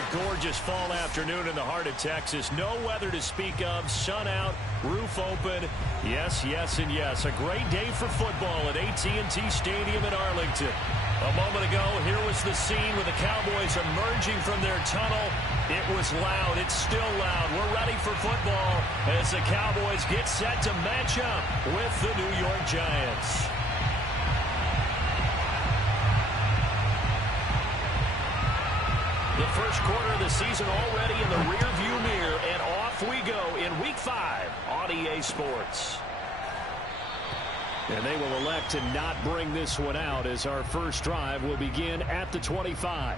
Another gorgeous fall afternoon in the heart of Texas. No weather to speak of. Sun out, roof open. Yes, yes, and yes. A great day for football at AT&T Stadium in Arlington. A moment ago, here was the scene with the Cowboys emerging from their tunnel. It was loud. It's still loud. We're ready for football as the Cowboys get set to match up with the New York Giants. The first quarter of the season already in the rearview mirror, and off we go in Week 5 on EA Sports. And they will elect to not bring this one out as our first drive will begin at the 25.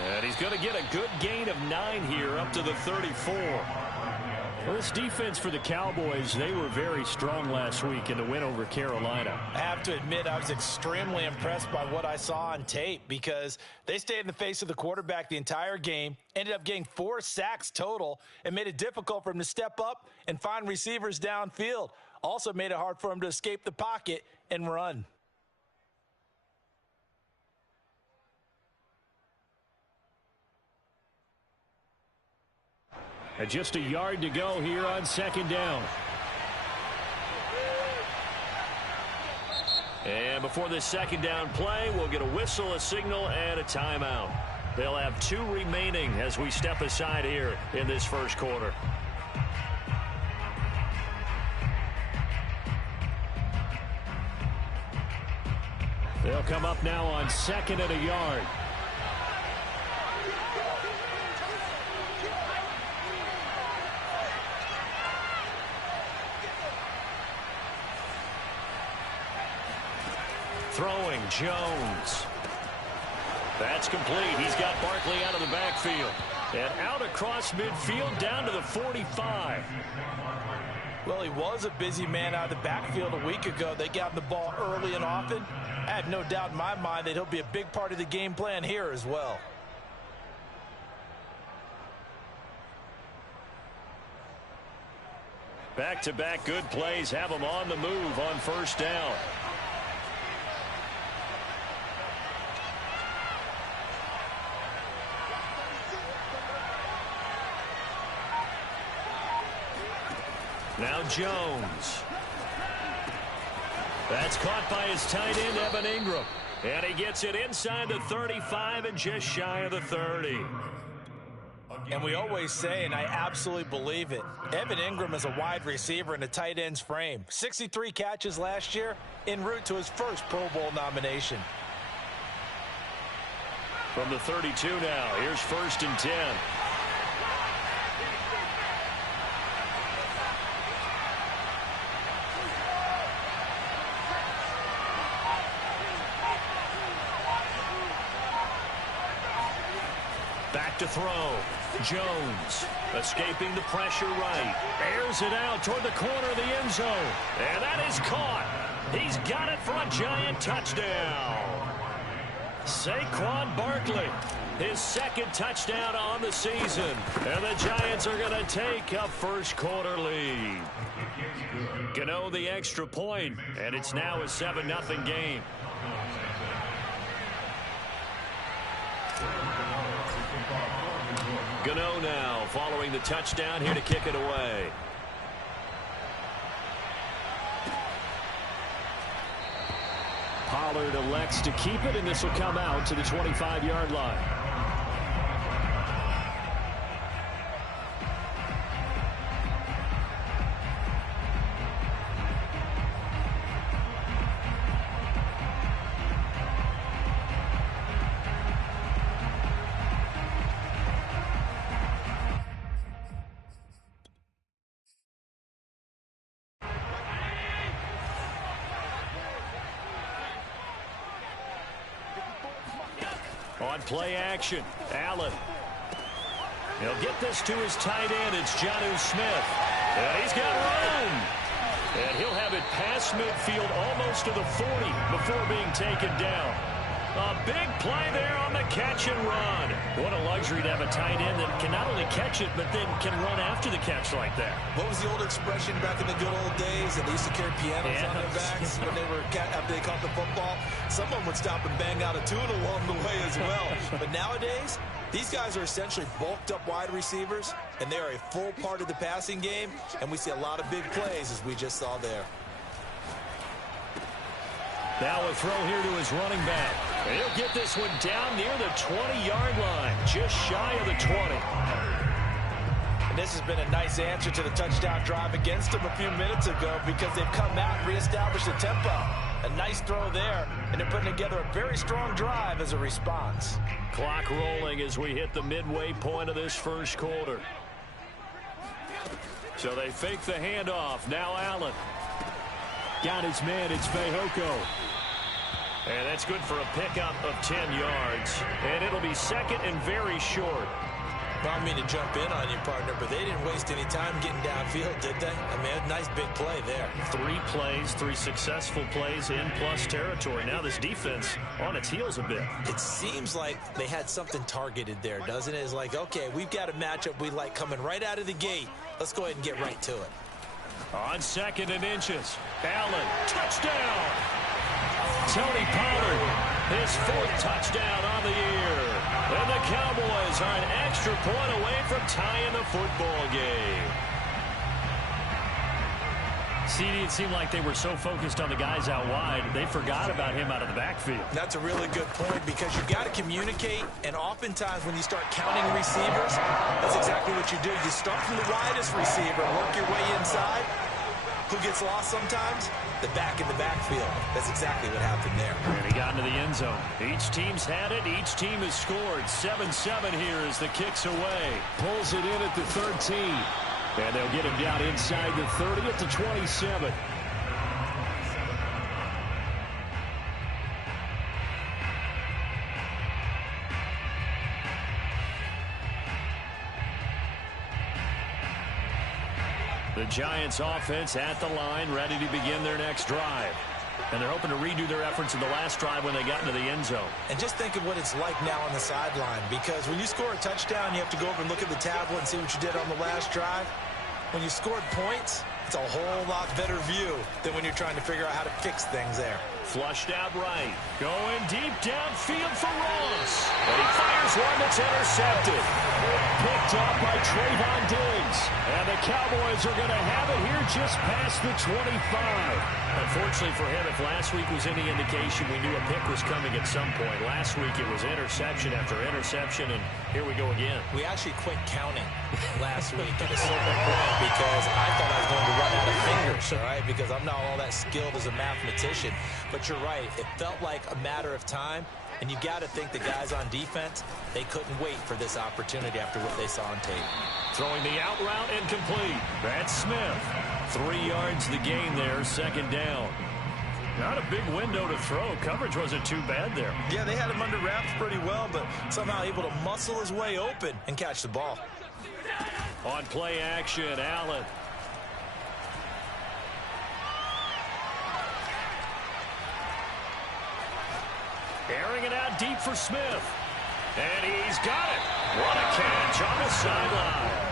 And he's going to get a good gain of 9 here up to the 34. Well, this defense for the Cowboys, they were very strong last week in the win over Carolina. I have to admit, I was extremely impressed by what I saw on tape because they stayed in the face of the quarterback the entire game, ended up getting 4 sacks total, and made it difficult for him to step up and find receivers downfield. Also made it hard for him to escape the pocket and run. And just a yard to go here on second down. And before this second down play, we'll get a whistle, a signal, and a timeout. They'll have 2 remaining as we step aside here in this first quarter. They'll come up now on second and a yard. Throwing, Jones. That's complete. He's got Barkley out of the backfield. And out across midfield down to the 45. Well, he was a busy man out of the backfield a week ago. They got him the ball early and often. I have no doubt in my mind that he'll be a big part of the game plan here as well. Back-to-back good plays have him on the move on first down. Now Jones. That's caught by his tight end, Evan Ingram. And he gets it inside the 35 and just shy of the 30. And we always say, and I absolutely believe it, Evan Ingram is a wide receiver in a tight end's frame. 63 catches last year, en route to his first Pro Bowl nomination. From the 32 now, here's 1st and 10. Back to throw. Jones escaping the pressure right. Airs it out toward the corner of the end zone. And that is caught. He's got it for a Giant touchdown. Saquon Barkley, his 2nd touchdown on the season. And the Giants are going to take a first quarter lead. Gano the extra point, and it's now a 7-0 game. Gano now following the touchdown here to kick it away. Pollard elects to keep it, and this will come out to the 25-yard line. On play action, Allen. He'll get this to his tight end. It's Jonnu Smith. And he's got room. And he'll have it past midfield almost to the 40 before being taken down. A big play there on the catch and run. What a luxury to have a tight end that can not only catch it, but then can run after the catch like that. What was the old expression back in the good old days that they used to carry pianos on their backs when after they caught the football? Someone would stop and bang out a tune along the way as well. But nowadays, these guys are essentially bulked up wide receivers, and they are a full part of the passing game, and we see a lot of big plays as we just saw there. Now a throw here to his running back. And he'll get this one down near the 20-yard line, just shy of the 20. And this has been a nice answer to the touchdown drive against them a few minutes ago because they've come out and reestablished the tempo. A nice throw there, and they're putting together a very strong drive as a response. Clock rolling as we hit the midway point of this first quarter. So they fake the handoff. Now Allen. Got his man, it's Fehoko. And that's good for a pickup of 10 yards. And it'll be second and very short. I don't mean to jump in on you, partner, but they didn't waste any time getting downfield, did they? I mean, a nice big play there. 3 plays, 3 successful plays in plus territory. Now this defense on its heels a bit. It seems like they had something targeted there, doesn't it? It's like, okay, we've got a matchup we like coming right out of the gate. Let's go ahead and get right to it. On second and inches, Allen, touchdown! Tony Pollard, his 4th touchdown on the year. And the Cowboys are an extra point away from tying the football game. CD, it seemed like they were so focused on the guys out wide, they forgot about him out of the backfield. That's a really good point because you've got to communicate, and oftentimes when you start counting receivers, that's exactly what you do. You start from the widest receiver and work your way inside. Who gets lost sometimes? The back in the backfield. That's exactly what happened there. And he got into the end zone. Each team's had it. Each team has scored. 7-7 here as the kick's away. Pulls it in at the 13. And they'll get him down inside the 30 at the 27. The Giants offense at the line, ready to begin their next drive. And they're hoping to redo their efforts in the last drive when they got into the end zone. And just think of what it's like now on the sideline, because when you score a touchdown, you have to go over and look at the tablet and see what you did on the last drive. When you scored points, it's a whole lot better view than when you're trying to figure out how to fix things there. Flushed out right. Going deep downfield for Ross. And he fires one that's intercepted. Picked off by Trayvon Diggs. And the Cowboys are going to have it here just past the 25. Unfortunately for him, if last week was any indication, we knew a pick was coming at some point. Last week it was interception after interception, and here we go again. We actually quit counting last week at a certain point because I thought I was going to run out of fingers, all right, because I'm not all that skilled as a mathematician. But you're right. It felt like a matter of time, and you got to think the guys on defense, they couldn't wait for this opportunity after what they saw on tape. Throwing the out route incomplete. That's Smith. 3 yards the gain there, second down. Not a big window to throw. Coverage wasn't too bad there. Yeah, they had him under wraps pretty well, but somehow able to muscle his way open and catch the ball. On play action, Allen. Airing it out deep for Smith. And he's got it. What a catch on the sideline.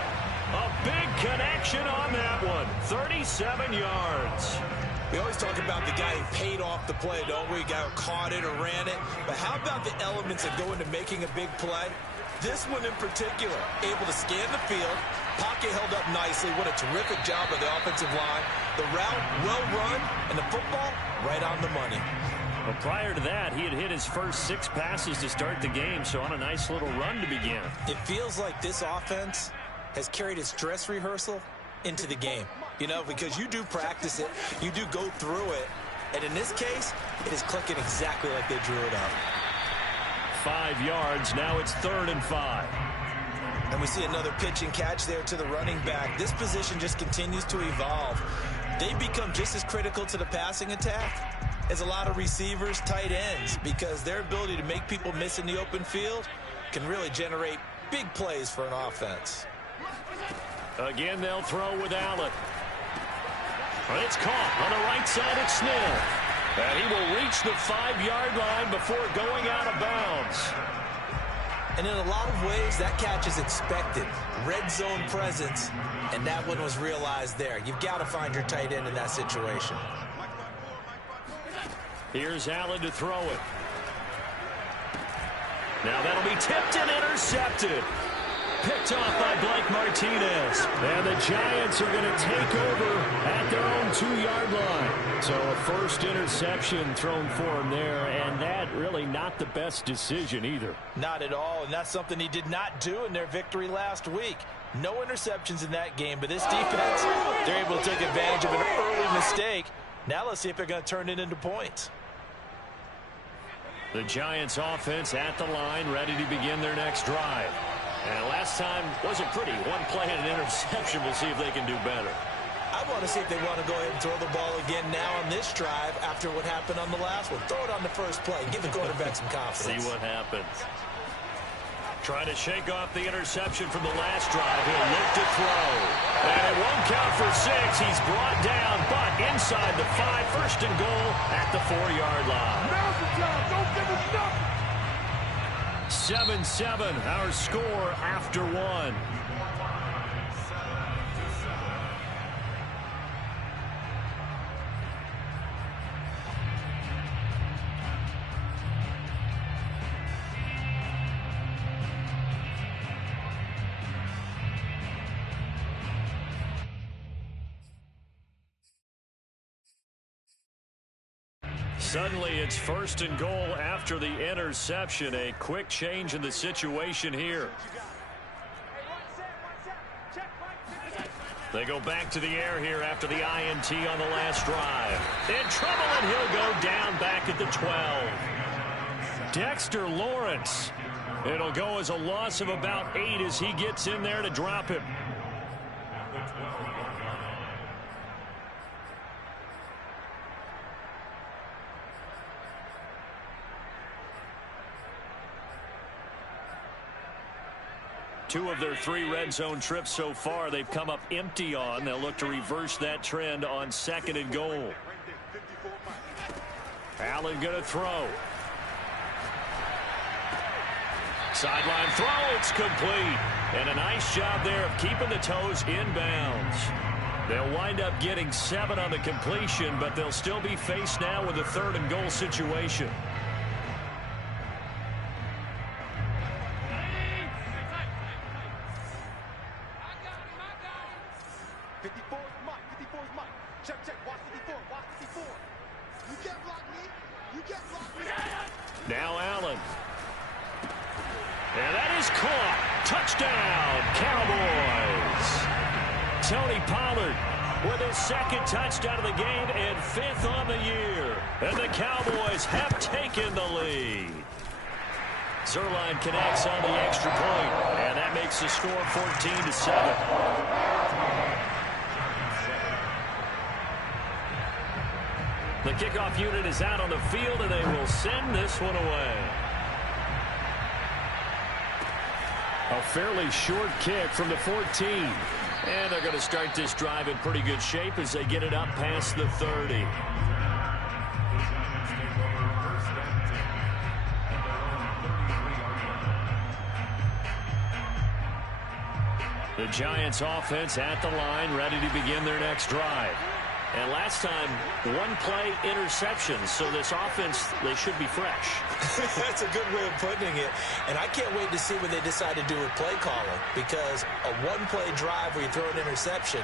A big connection on that one. 37 yards. We always talk about the guy who paid off the play, don't we? The guy who caught it or ran it. But how about the elements that go into making a big play? This one in particular, able to scan the field. Pocket held up nicely. What a terrific job of the offensive line. The route, well run, and the football, right on the money. Well, prior to that, he had hit his first 6 passes to start the game, so on a nice little run to begin. It feels like this offense has carried its dress rehearsal into the game. You know, because you do practice it, you do go through it, and in this case, it is clicking exactly like they drew it up. 5 yards, now it's 3rd and 5. And we see another pitch and catch there to the running back. This position just continues to evolve. They become just as critical to the passing attack is a lot of receivers, tight ends, because their ability to make people miss in the open field can really generate big plays for an offense. Again, they'll throw with Allen. It's caught on the right side of Smith. And he will reach the 5-yard line before going out of bounds. And in a lot of ways, that catch is expected. Red zone presence, and that one was realized there. You've got to find your tight end in that situation. Here's Allen to throw it. Now that'll be tipped and intercepted. Picked off by Blake Martinez. And the Giants are going to take over at their own 2-yard line. So a first interception thrown for him there, and that really not the best decision either. Not at all, and that's something he did not do in their victory last week. No interceptions in that game, but this defense, they're able to take advantage of an early mistake. Now let's see if they're going to turn it into points. The Giants offense at the line, ready to begin their next drive. And last time wasn't pretty. One play and an interception. We'll see if they can do better. I want to see if they want to go ahead and throw the ball again now on this drive after what happened on the last one. Throw it on the first play. Give the quarterback some confidence. See what happens. Trying to shake off the interception from the last drive. He'll look to throw. And it won't count for 6. He's brought down, but inside the 5. First and goal at the 4-yard line. Now's the time. Don't give him nothing. 7-7, our score after 1. Suddenly, it's first and goal after the interception. A quick change in the situation here. They go back to the air here after the INT on the last drive. In trouble, and he'll go down back at the 12. Dexter Lawrence. It'll go as a loss of about 8 as he gets in there to drop him. Two of their 3 red zone trips so far, they've come up empty on. They'll look to reverse that trend on second and goal. Allen going to throw. Sideline throw, it's complete. And a nice job there of keeping the toes inbounds. They'll wind up getting 7 on the completion, but they'll still be faced now with a third and goal situation. Now Allen. And that is caught. Touchdown, Cowboys. Tony Pollard with his 2nd touchdown of the game and 5th on the year. And the Cowboys have taken the lead. Zerline connects on the extra point, and that makes the score 14-7. The kickoff unit is out on the field, and they will send this one away. A fairly short kick from the 14. And they're going to start this drive in pretty good shape as they get it up past the 30. The Giants offense at the line, ready to begin their next drive. And last time, 1-play interceptions, so this offense, they should be fresh. That's a good way of putting it. And I can't wait to see what they decide to do with play calling, because a 1-play drive where you throw an interception,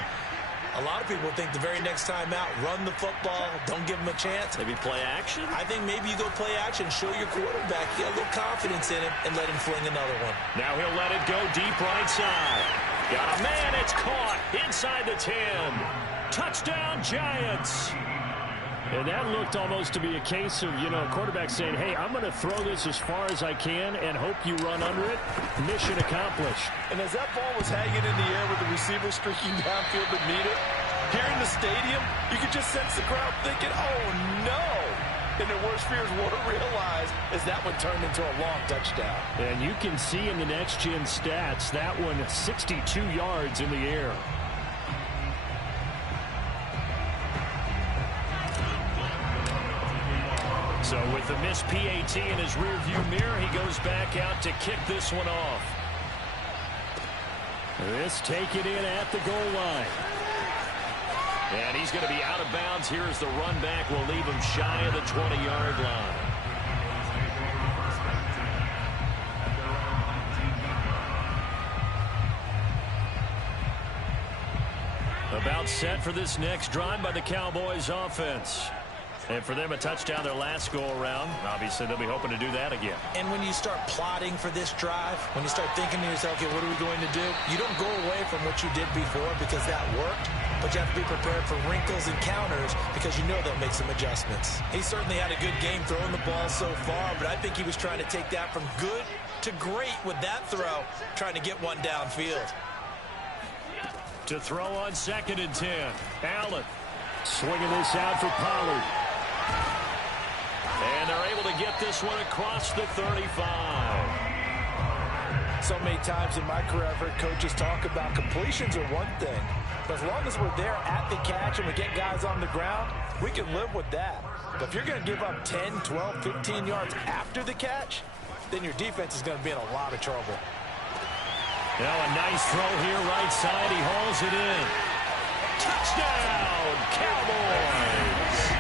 a lot of people think the very next time out, run the football, don't give them a chance. Maybe play action? I think maybe you go play action, show your quarterback, get a little confidence in him, and let him fling another one. Now he'll let it go deep right side. Got a man, it's caught inside the 10. Touchdown, Giants. And that looked almost to be a case of, quarterback saying, hey, I'm going to throw this as far as I can and hope you run under it. Mission accomplished. And as that ball was hanging in the air with the receiver streaking downfield to meet it, here in the stadium, you could just sense the crowd thinking, oh, no. and their worst fears were realized as that one turned into a long touchdown. And you can see in the next-gen stats, that one 62 yards in the air. So with the missed PAT in his rearview mirror, he goes back out to kick this one off. This take it in at the goal line. And he's going to be out of bounds here as the run back will leave him shy of the 20-yard line. About set for this next drive by the Cowboys offense. And for them, a touchdown their last go-around. Obviously, they'll be hoping to do that again. And when you start plotting for this drive, when you start thinking to yourself, okay, what are we going to do? You don't go away from what you did before because that worked, but you have to be prepared for wrinkles and counters because you know they'll make some adjustments. He certainly had a good game throwing the ball so far, but I think he was trying to take that from good to great with that throw, trying to get one downfield. To throw on 2nd and 10. Allen swinging this out for Pollard. And they're able to get this one across the 35. So many times in my career, I've heard coaches talk about completions are one thing. But as long as we're there at the catch and we get guys on the ground, we can live with that. But if you're going to give up 10, 12, 15 yards after the catch, then your defense is going to be in a lot of trouble. Now a nice throw here, right side. He hauls it in. Touchdown, Cowboys!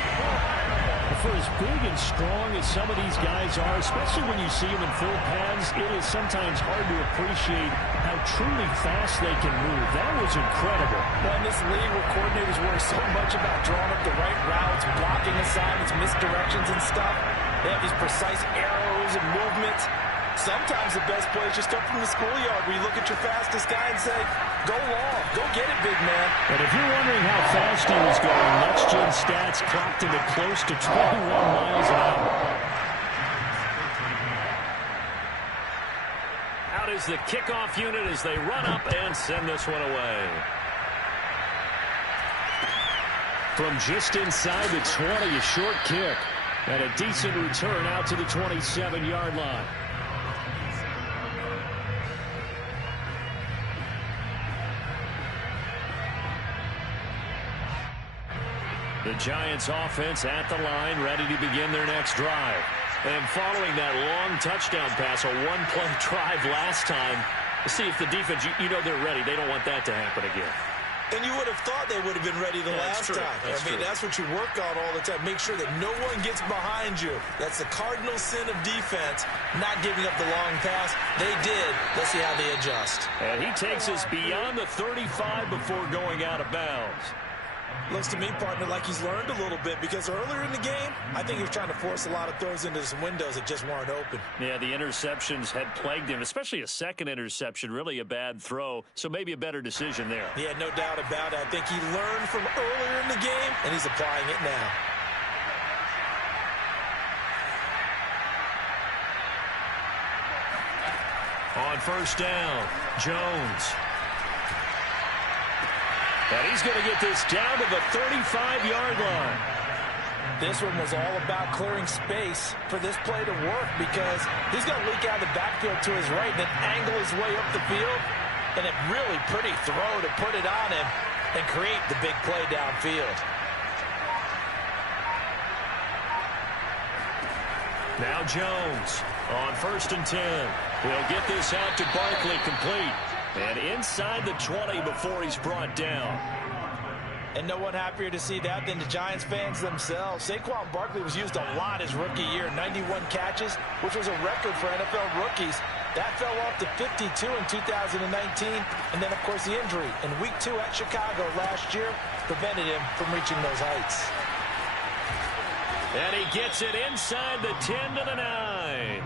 For as big and strong as some of these guys are, especially when you see them in full pads, it is sometimes hard to appreciate how truly fast they can move. That was incredible. Well, in this league where coordinators worry so much about drawing up the right routes, blocking assignments, misdirections and stuff, they have these precise arrows and movements. Sometimes the best plays just come from the schoolyard where you look at your fastest guy and say, go long, go get it, big man. And if you're wondering how fast he was going, next-gen stats clocked him at close to 21 miles an hour. Out is the kickoff unit as they run up and send this one away. From just inside the 20, a short kick. And a decent return out to the 27-yard line. The Giants offense at the line, ready to begin their next drive. And following that long touchdown pass, a one-play drive last time, see if the defense, you know they're ready. They don't want that to happen again. And you would have thought they would have been ready the last time. That's what you work on all the time. Make sure that no one gets behind you. That's the cardinal sin of defense, not giving up the long pass. They did. Let's see how they adjust. And he takes us beyond the 35 before going out of bounds. Looks to me, partner, like he's learned a little bit because earlier in the game, I think he was trying to force a lot of throws into some windows that just weren't open. Yeah, the interceptions had plagued him, especially a second interception, really a bad throw, so maybe a better decision there. Yeah, no doubt about it. I think he learned from earlier in the game, and he's applying it now. On first down, Jones. And he's going to get this down to the 35-yard line. This one was all about clearing space for this play to work because he's going to leak out of the backfield to his right and then angle his way up the field. And a really pretty throw to put it on him and create the big play downfield. Now Jones on first and 10. He'll get this out to Barkley complete. And inside the 20 before he's brought down. And no one happier to see that than the Giants fans themselves. Saquon Barkley was used a lot his rookie year, 91 catches, which was a record for NFL rookies. That fell off to 52 in 2019. And then, of course, the injury in Week 2 at Chicago last year prevented him from reaching those heights. And he gets it inside the 10 to the 9.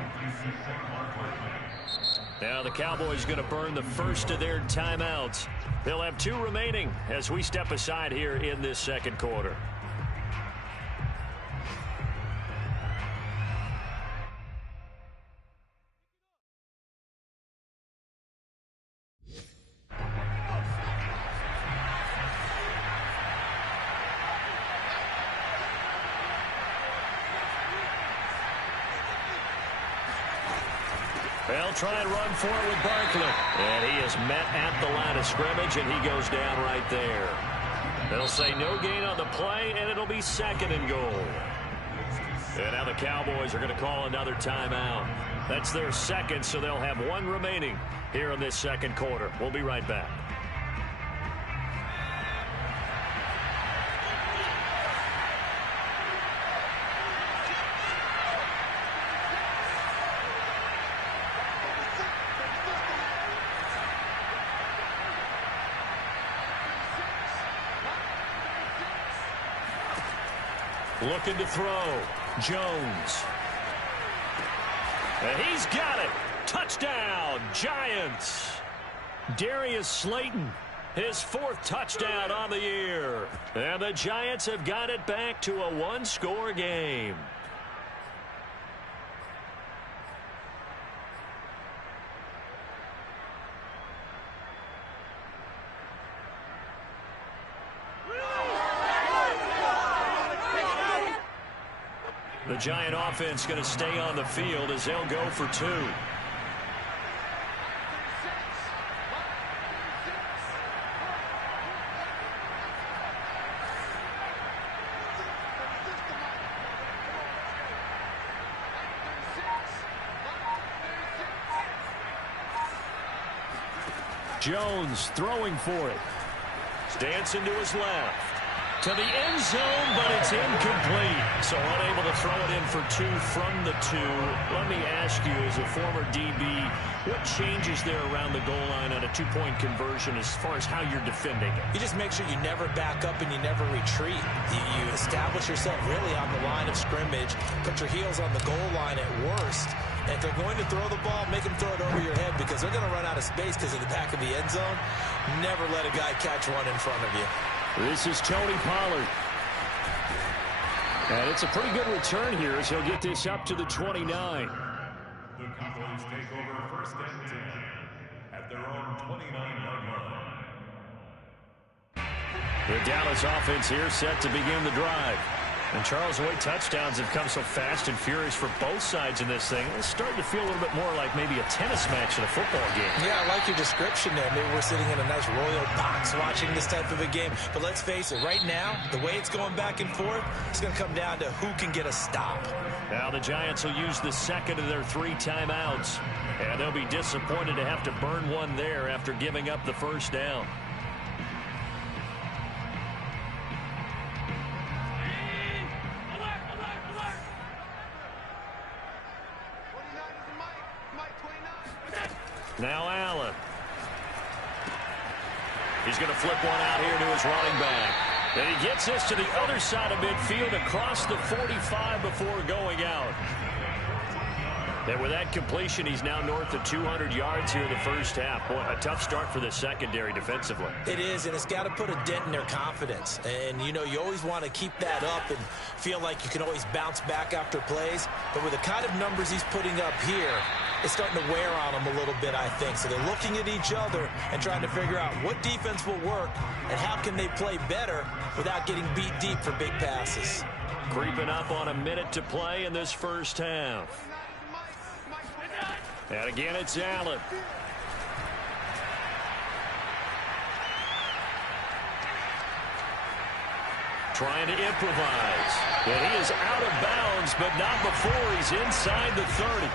Now the Cowboys going to burn the first of their timeouts. They'll have 2 remaining as we step aside here in this second quarter. try and run for it with Barkley. And he is met at the line of scrimmage, and he goes down right there. They'll say no gain on the play, and it'll be 2nd and goal. And now the Cowboys are going to call another timeout. That's their 2nd, so they'll have 1 remaining here in this 2nd quarter. We'll be right back. Looking to throw. Jones. And he's got it. Touchdown, Giants. Darius Slayton, his 4th touchdown on the year. And the Giants have got it back to a 1-score game. The Giant offense going to stay on the field as they'll go for 2. Jones throwing for it. Dancing to his left. To the end zone, but it's incomplete. So unable to throw it in for 2 from the 2. Let me ask you, as a former DB, what changes there around the goal line on a 2-point conversion as far as how you're defending it? You just make sure you never back up and you never retreat. You establish yourself really on the line of scrimmage, put your heels on the goal line at worst. And if they're going to throw the ball, make them throw it over your head because they're going to run out of space because of the back of the end zone. Never let a guy catch one in front of you. This is Tony Pollard. And it's a pretty good return here as he'll get this up to the 29. The Cowboys take over 1st and 10 at their own 29-yard line. The Dallas offense here set to begin the drive. And Charles, the way touchdowns have come so fast and furious for both sides in this thing, it's starting to feel a little bit more like maybe a tennis match in a football game. Yeah, I like your description there. Maybe we're sitting in a nice royal box watching this type of a game. But let's face it, right now, the way it's going back and forth, it's going to come down to who can get a stop. Now the Giants will use the 2nd of their 3 timeouts. And they'll be disappointed to have to burn one there after giving up the 1st down. Now Allen. He's going to flip one out here to his running back. And he gets this to the other side of midfield across the 45 before going out. And with that completion, he's now north of 200 yards here in the 1st half. Boy, a tough start for the secondary defensively. It is, and it's got to put a dent in their confidence. And, you know, you always want to keep that up and feel like you can always bounce back after plays. But with the kind of numbers he's putting up here, it's starting to wear on them a little bit, I think. So they're looking at each other and trying to figure out what defense will work and how can they play better without getting beat deep for big passes. Creeping up on a minute to play in this 1st half. And again, it's Allen. Trying to improvise. And he is out of bounds, but not before he's inside the 30.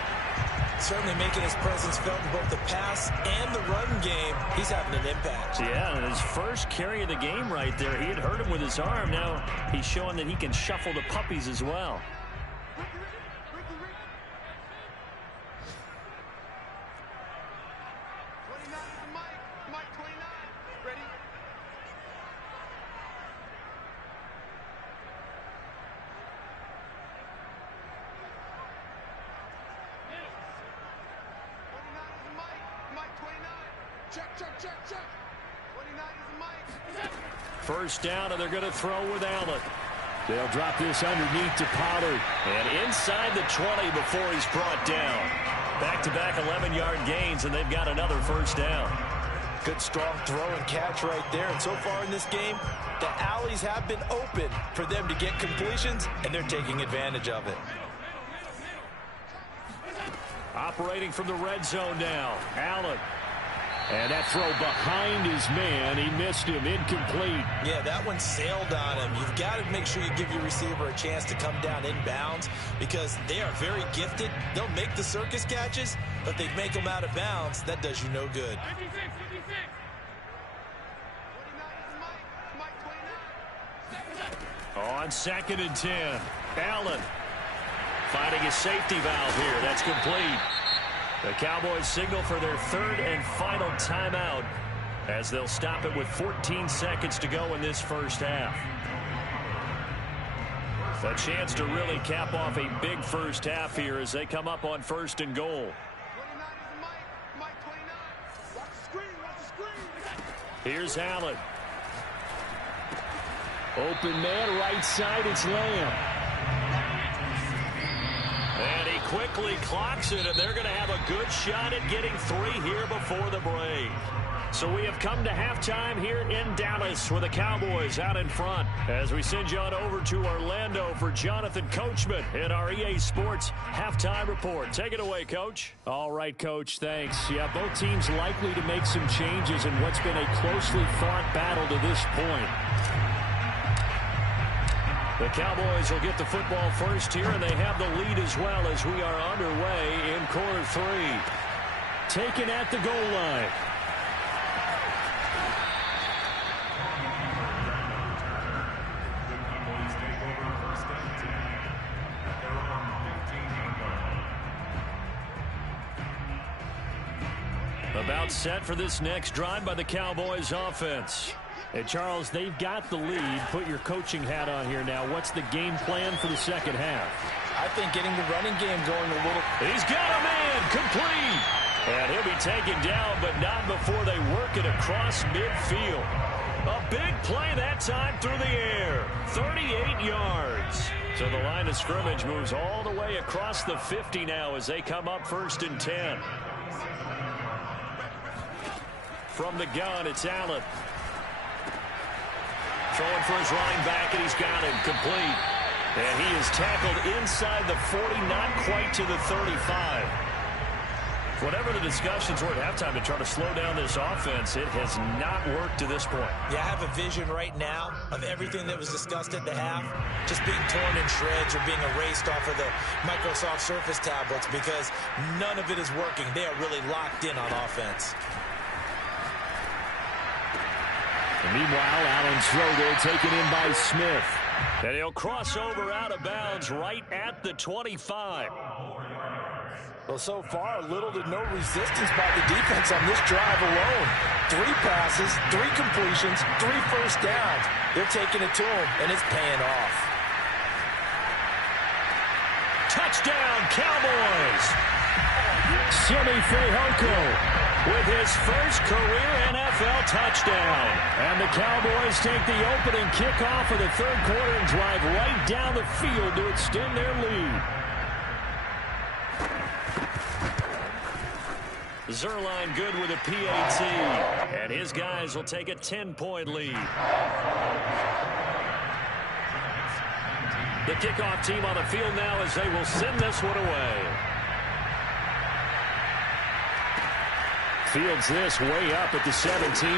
Certainly making his presence felt in both the pass and the run game. He's having an impact. Yeah, and his first carry of the game right there, he had hurt him with his arm. Now he's showing that he can shuffle the puppies as well. First down, and they're going to throw with Allen. They'll drop this underneath to Pollard. And inside the 20 before he's brought down. Back-to-back 11-yard gains, and they've got another 1st down. Good, strong throw and catch right there. And so far in this game, the alleys have been open for them to get completions, and they're taking advantage of it. Operating from the red zone now. Allen. And that throw behind his man. He missed him. Incomplete. Yeah, that one sailed on him. You've got to make sure you give your receiver a chance to come down inbounds because they are very gifted. They'll make the circus catches, but they make them out of bounds. That does you no good. 56. On 2nd and 10. Allen finding a safety valve here. That's complete. The Cowboys signal for their 3rd and final timeout as they'll stop it with 14 seconds to go in this first half. A chance to really cap off a big first half here as they come up on 1st and goal. Here's Allen. Open man, right side, it's Lamb. And he quickly clocks it, and they're going to have a good shot at getting 3 here before the break. So we have come to halftime here in Dallas with the Cowboys out in front as we send you on over to Orlando for Jonathan Coachman in our EA Sports Halftime Report. Take it away, Coach. All right, Coach, thanks. Yeah, both teams likely to make some changes in what's been a closely fought battle to this point. The Cowboys will get the football first here, and they have the lead as well as we are underway in quarter 3. Taken at the goal line. About set for this next drive by the Cowboys offense. Hey, Charles, they've got the lead. Put your coaching hat on here now. What's the game plan for the second half? I think getting the running game going a little. He's got a man, complete. And he'll be taken down, but not before they work it across midfield. A big play that time through the air. 38 yards. So the line of scrimmage moves all the way across the 50 now as they come up 1st and 10. From the gun, it's Allen. Throwing for his running back, and he's got him complete. And he is tackled inside the 40, not quite to the 35. Whatever the discussions were at halftime to try to slow down this offense, it has not worked to this point. Yeah, I have a vision right now of everything that was discussed at the half just being torn in shreds or being erased off of the Microsoft Surface tablets because none of it is working. They are really locked in on offense. And meanwhile, Allen's throw there taken in by Smith. And he'll cross over out of bounds right at the 25. Well, so far, little to no resistance by the defense on this drive alone. 3 passes, 3 completions, 3 first downs. They're taking it to him, and it's paying off. Touchdown, Cowboys! Simi Fehoko with his first career NFL touchdown. And the Cowboys take the opening kickoff of the 3rd quarter and drive right down the field to extend their lead. Zerline good with a PAT. And his guys will take a 10-point lead. The kickoff team on the field now as they will send this one away. Fields this way up at the 17.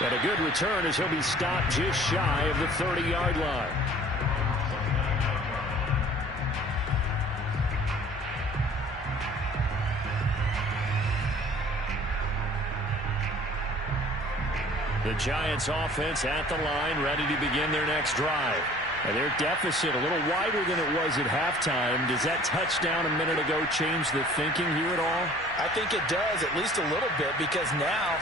And a good return as he'll be stopped just shy of the 30-yard line. The Giants offense at the line, ready to begin their next drive. And their deficit a little wider than it was at halftime. Does that touchdown a minute ago change the thinking here at all? I think it does, at least a little bit, because now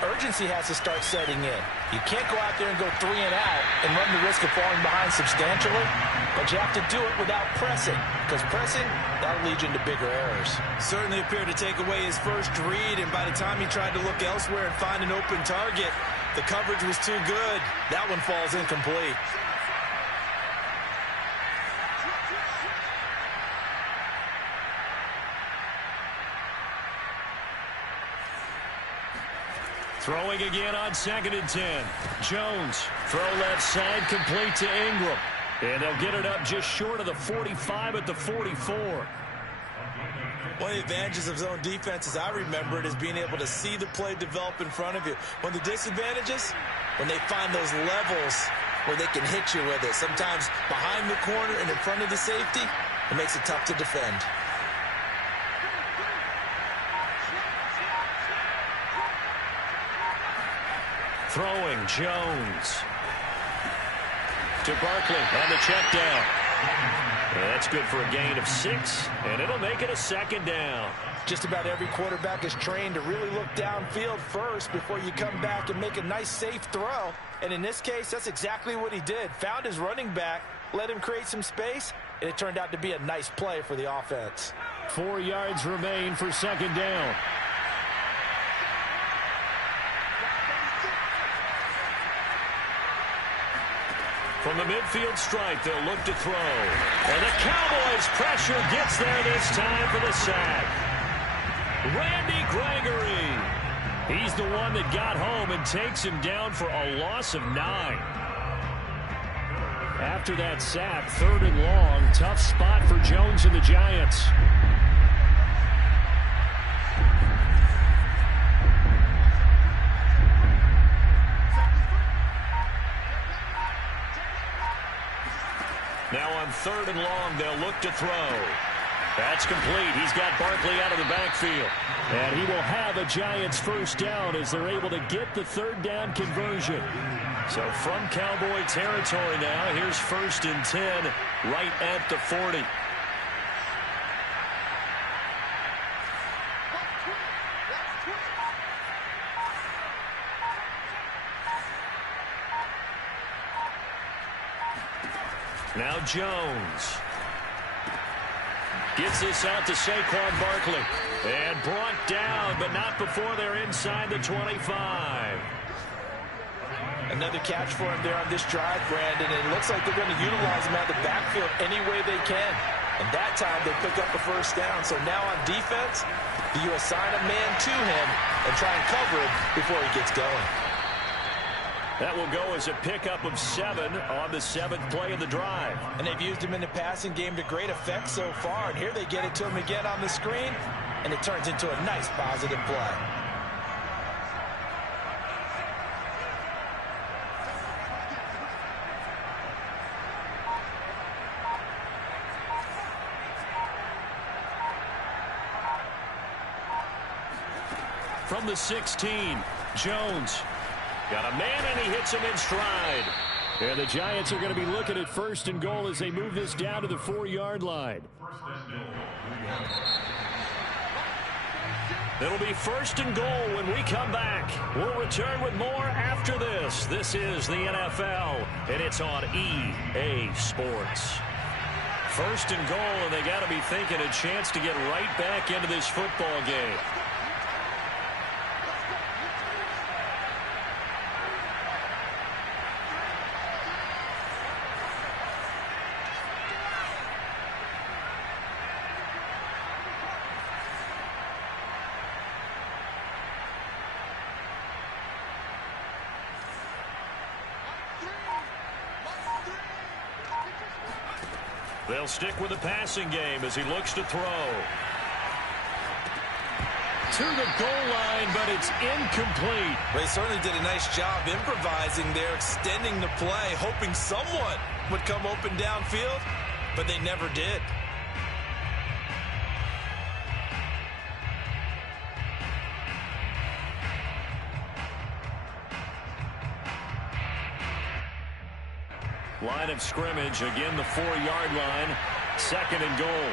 urgency has to start setting in. You can't go out there and go 3 and out and run the risk of falling behind substantially, but you have to do it without pressing, because pressing, that'll lead you into bigger errors. Certainly appeared to take away his first read, and by the time he tried to look elsewhere and find an open target, the coverage was too good. That one falls incomplete. Throwing again on 2nd and 10. Jones, throw left side, complete to Ingram. And they'll get it up just short of the 45 at the 44. One of the advantages of zone defense, as I remember it, is being able to see the play develop in front of you. One of the disadvantages, when they find those levels where they can hit you with it. Sometimes behind the corner and in front of the safety, it makes it tough to defend. Throwing, Jones. To Barkley on the check down. That's good for a gain of 6, and it'll make it a 2nd down. Just about every quarterback is trained to really look downfield first before you come back and make a nice, safe throw. And in this case, that's exactly what he did. Found his running back, let him create some space, and it turned out to be a nice play for the offense. 4 yards remain for 2nd down. From the midfield stripe, they'll look to throw. And the Cowboys' pressure gets there this time for the sack. Randy Gregory. He's the one that got home and takes him down for a loss of 9. After that sack, 3rd and long. Tough spot for Jones and the Giants. Now on 3rd and long, they'll look to throw. That's complete. He's got Barkley out of the backfield. And he will have a Giants 1st down as they're able to get the 3rd down conversion. So from Cowboy territory now, here's 1st and 10 right at the 40. Now Jones gets this out to Saquon Barkley. And brought down, but not before they're inside the 25. Another catch for him there on this drive, Brandon. And it looks like they're going to utilize him out of the backfield any way they can. And that time they pick up the 1st down. So now on defense, do you assign a man to him and try and cover him before he gets going? That will go as a pickup of 7 on the 7th play of the drive. And they've used him in the passing game to great effect so far. And here they get it to him again on the screen, and it turns into a nice positive play. From the 16, Jones. Got a man, and he hits him in stride. And the Giants are going to be looking at 1st and goal as they move this down to the 4-yard line. It'll be 1st and goal when we come back. We'll return with more after this. This is the NFL, and it's on EA Sports. 1st and goal, and they got to be thinking a chance to get right back into this football game. They'll stick with the passing game as he looks to throw. To the goal line, but it's incomplete. They certainly did a nice job improvising there, extending the play, hoping someone would come open downfield, but they never did. Line of scrimmage, again the 4-yard line, 2nd and goal.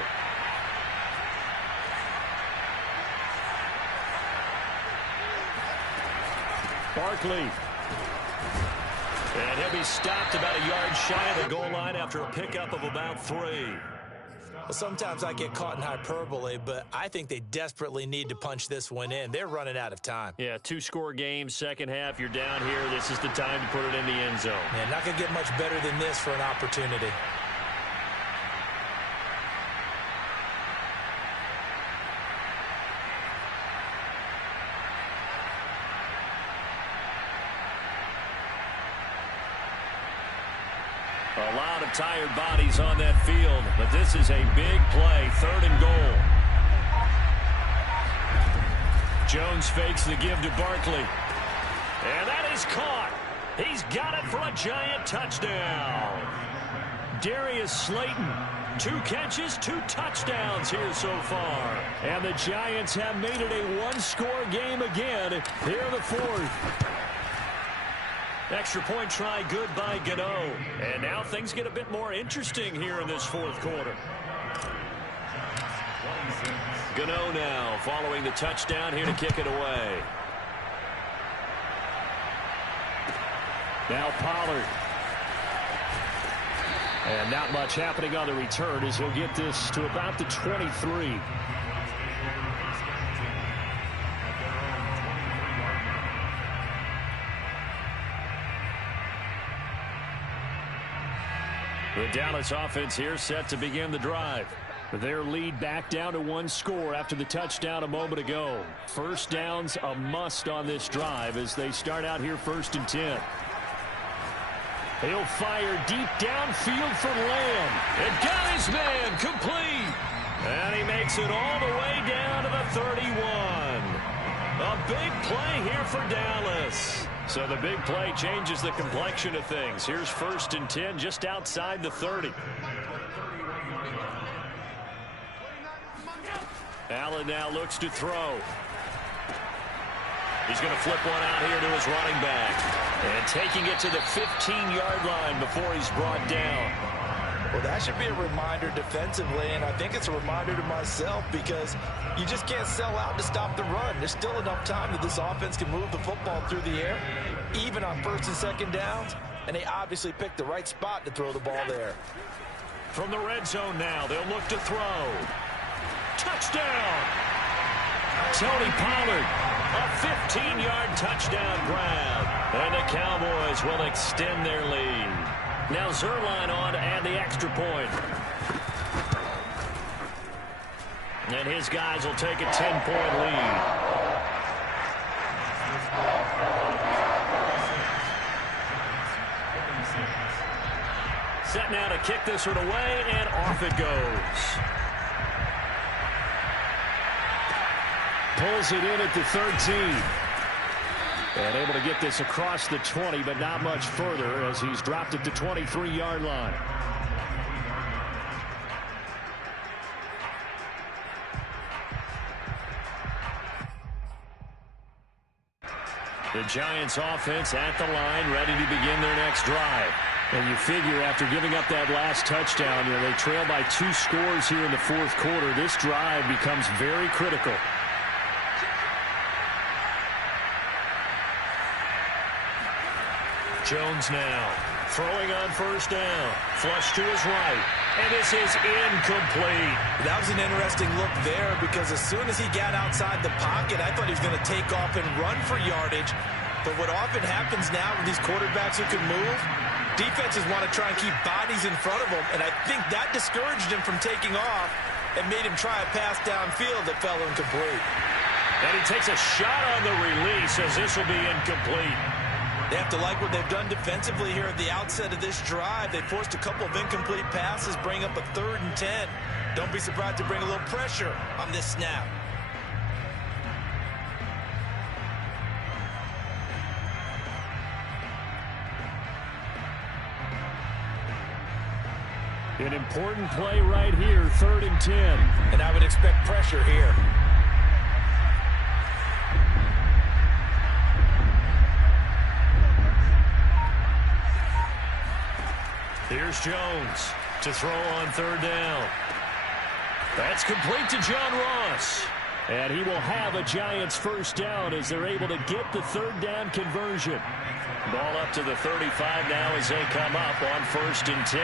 Barkley. And he'll be stopped about a yard shy of the goal line after a pickup of about 3. Well, sometimes I get caught in hyperbole, but I think they desperately need to punch this one in. They're running out of time. Yeah, 2-score game, second half, you're down here. This is the time to put it in the end zone. Yeah, not going to get much better than this for an opportunity. A lot of tired bodies on that field, but this is a big play, 3rd and goal. Jones fakes the give to Barkley. And that is caught. He's got it for a Giant touchdown. Darius Slayton, 2 catches, 2 touchdowns here so far. And the Giants have made it a one-score game again here in the 4th. Extra point try good by Gano. And now things get a bit more interesting here in this 4th quarter. Gano now following the touchdown here to kick it away. Now Pollard. And not much happening on the return as he'll get this to about the 23. The Dallas offense here set to begin the drive. Their lead back down to 1 score after the touchdown a moment ago. First downs a must on this drive as they start out here 1st and 10. He'll fire deep downfield for Lamb. And got his man complete. And he makes it all the way down to the 31. A big play here for Dallas. So the big play changes the complexion of things. Here's 1st and 10 just outside the 30. Allen now looks to throw. He's going to flip one out here to his running back. And taking it to the 15-yard line before he's brought down. Well, that should be a reminder defensively, and I think it's a reminder to myself because you just can't sell out to stop the run. There's still enough time that this offense can move the football through the air, even on 1st and 2nd downs, and they obviously picked the right spot to throw the ball there. From the red zone now, they'll look to throw. Touchdown! Tony Pollard, a 15-yard touchdown grab. And the Cowboys will extend their lead. Now Zerline on to add the extra point. And his guys will take a 10-point lead. Set now to kick this one away, and off it goes. Pulls it in at the 13. And able to get this across the 20, but not much further as he's dropped it to 23-yard line. The Giants offense at the line, ready to begin their next drive. And you figure after giving up that last touchdown, they trail by 2 scores here in the 4th quarter. This drive becomes very critical. Jones now throwing on 1st down. Flush to his right. And this is incomplete. That was an interesting look there because as soon as he got outside the pocket, I thought he was going to take off and run for yardage. But what often happens now with these quarterbacks who can move, defenses want to try and keep bodies in front of them. And I think that discouraged him from taking off and made him try a pass downfield that fell incomplete. And he takes a shot on the release as this will be incomplete. They have to like what they've done defensively here at the outset of this drive. They forced a couple of incomplete passes, bring up a 3rd and 10. Don't be surprised to bring a little pressure on this snap. An important play right here, 3rd and 10. And I would expect pressure here. Here's Jones to throw on 3rd down. That's complete to John Ross. And he will have a Giants 1st down as they're able to get the 3rd down conversion. Ball up to the 35 now as they come up on 1st and 10.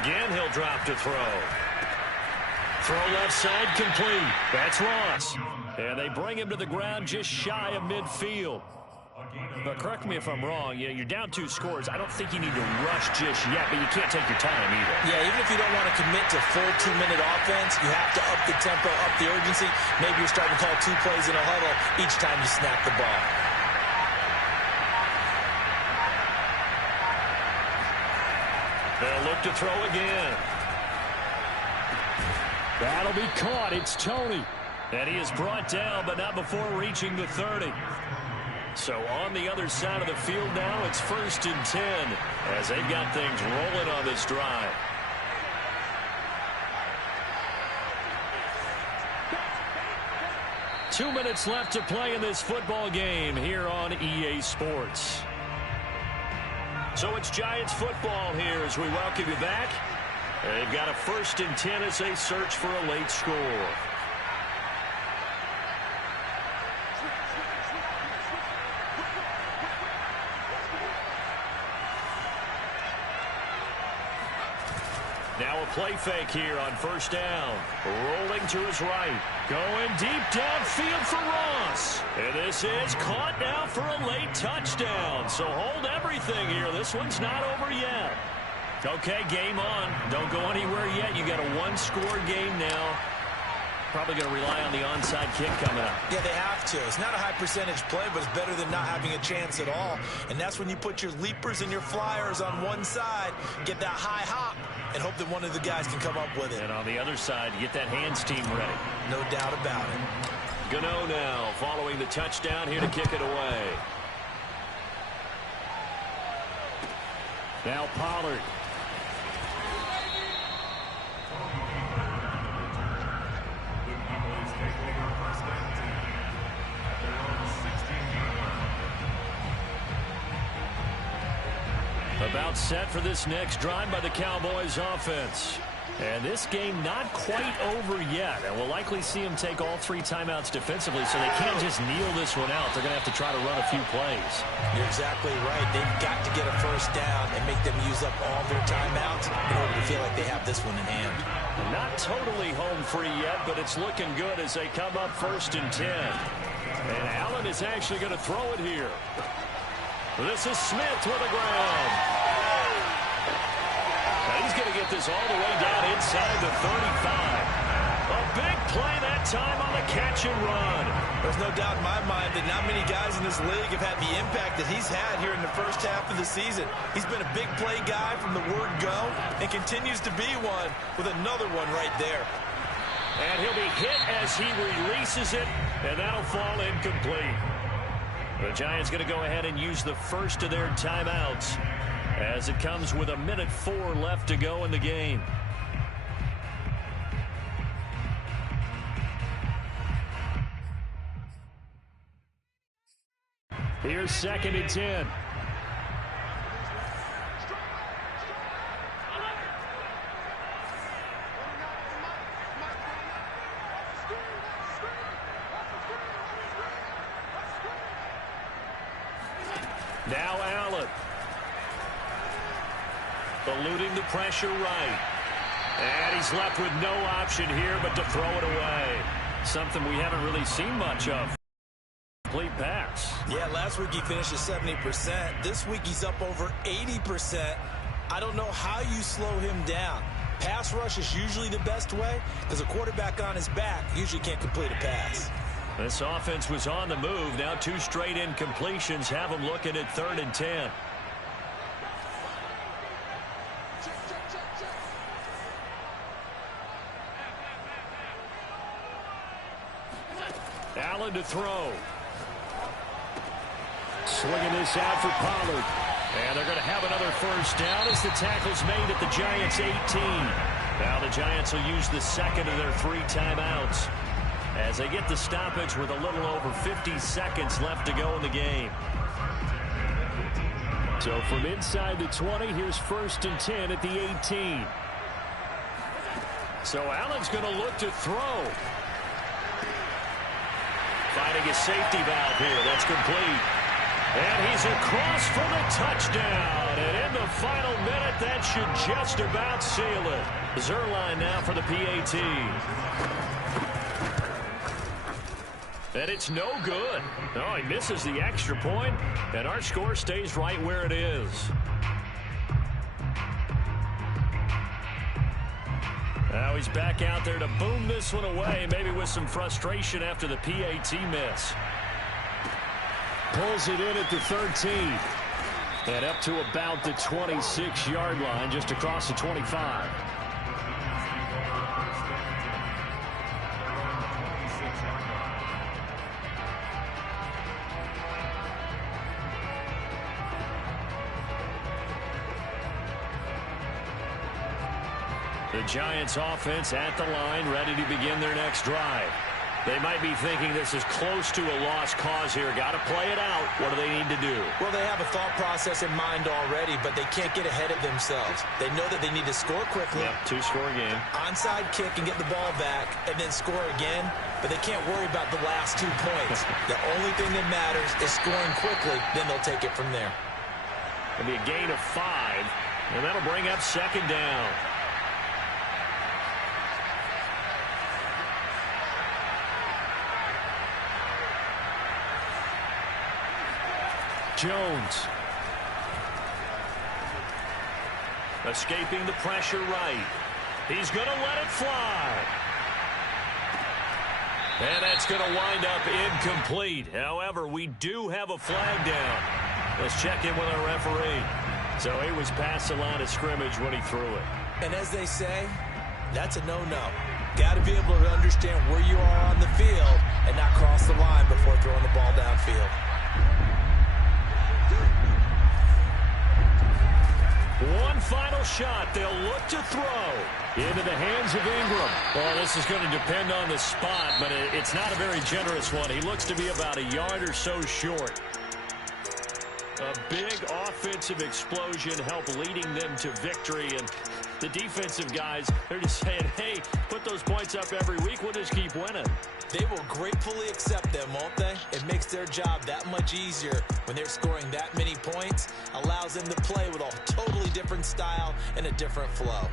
Again, he'll drop to throw. Throw left side complete. That's Ross. And they bring him to the ground just shy of midfield. But correct me if I'm wrong, you're down 2 scores. I don't think you need to rush just yet, but you can't take your time either. Yeah, even if you don't want to commit to full 2-minute offense, you have to up the tempo, up the urgency. Maybe you're starting to call 2 plays in a huddle each time you snap the ball. They'll look to throw again. That'll be caught. It's Tony. And he is brought down, but not before reaching the 30. So on the other side of the field now, it's 1st and 10 as they've got things rolling on this drive. Two minutes left to play in this football game here on EA Sports. So it's Giants football here as we welcome you back. They've got a 1st and 10 as they search for a late score. Now a play fake here on 1st down. Rolling to his right. Going deep downfield for Ross. And this is caught now for a late touchdown. So hold everything here. This one's not over yet. Okay, game on. Don't go anywhere yet. You got a one-score game now. Probably going to rely on the onside kick coming up. Yeah, they have to. It's not a high percentage play, but it's better than not having a chance at all. And that's when you put your leapers and your flyers on one side, get that high hop, and hope that one of the guys can come up with it. And on the other side, get that hands team ready. No doubt about it. Gano now following the touchdown here to kick it away. Now Pollard. About set for this next drive by the Cowboys offense. And this game not quite over yet. And we'll likely see them take all 3 timeouts defensively, so they can't just kneel this one out. They're going to have to try to run a few plays. You're exactly right. They've got to get a 1st down and make them use up all their timeouts in order to feel like they have this one in hand. Not totally home free yet, but it's looking good as they come up 1st and 10. And Allen is actually going to throw it here. This is Smith with the ground. Now he's going to get this all the way down inside the 35. A big play that time on the catch and run. There's no doubt in my mind that not many guys in this league have had the impact that he's had here in the first half of the season. He's been a big play guy from the word go and continues to be one with another one right there. And he'll be hit as he releases it, and that'll fall incomplete. The Giants going to go ahead and use the first of their timeouts as it comes with 1:04 left to go in the game. Here's 2nd and 10. Now Allen. Eluding the pressure right. And he's left with no option here but to throw it away. Something we haven't really seen much of. Complete pass. Yeah, last week he finished at 70%. This week he's up over 80%. I don't know how you slow him down. Pass rush is usually the best way because a quarterback on his back usually can't complete a pass. This offense was on the move. Now 2 straight incompletions have them looking at 3rd and 10. Allen to throw. Swinging this out for Pollard. And they're going to have another 1st down as the tackle's made at the Giants' 18. Now the Giants will use the 2nd of their 3 timeouts as they get the stoppage with a little over 50 seconds left to go in the game. So from inside the 20, here's 1st and 10 at the 18. So Allen's going to look to throw. Finding a safety valve here. That's complete. And he's across for the touchdown. And in the final minute, that should just about seal it. Zerline now for the PAT. And it's no good. Oh, he misses the extra point, and our score stays right where it is. Now he's back out there to boom this one away, maybe with some frustration after the PAT miss. Pulls it in at the 13. And up to about the 26-yard line, just across the 25. The Giants offense at the line, ready to begin their next drive. They might be thinking this is close to a lost cause here. Got to play it out. What do they need to do? Well, they have a thought process in mind already, but they can't get ahead of themselves. They know that they need to score quickly. Yep, two-score game. Onside kick and get the ball back, and then score again. But they can't worry about the last 2 points. The only thing that matters is scoring quickly. Then they'll take it from there. It'll be a gain of 5, and that'll bring up second down. Jones. Escaping the pressure right. He's going to let it fly. And that's going to wind up incomplete. However, we do have a flag down. Let's check in with our referee. So he was past the line of scrimmage when he threw it. And as they say, that's a no-no. Got to be able to understand where you are on the field and not cross the line before throwing the ball downfield. One final shot. They'll look to throw into the hands of Ingram. Well, this is going to depend on the spot, but it's not a very generous one. He looks to be about a yard or so short. A big offensive explosion helped leading them to victory, and the defensive guys, they're just saying, hey, put those points up every week. We'll just keep winning. They will gratefully accept them, won't they? It makes their job that much easier when they're scoring that many points. Allows them to play with a totally different style and a different flow.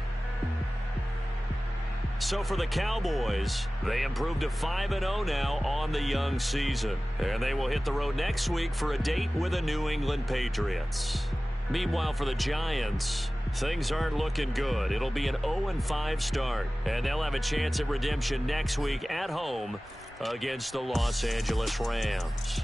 So for the Cowboys, they improved to 5-0 now on the young season. And they will hit the road next week for a date with the New England Patriots. Meanwhile, for the Giants, things aren't looking good. It'll be an 0-5 start, and they'll have a chance at redemption next week at home against the Los Angeles Rams.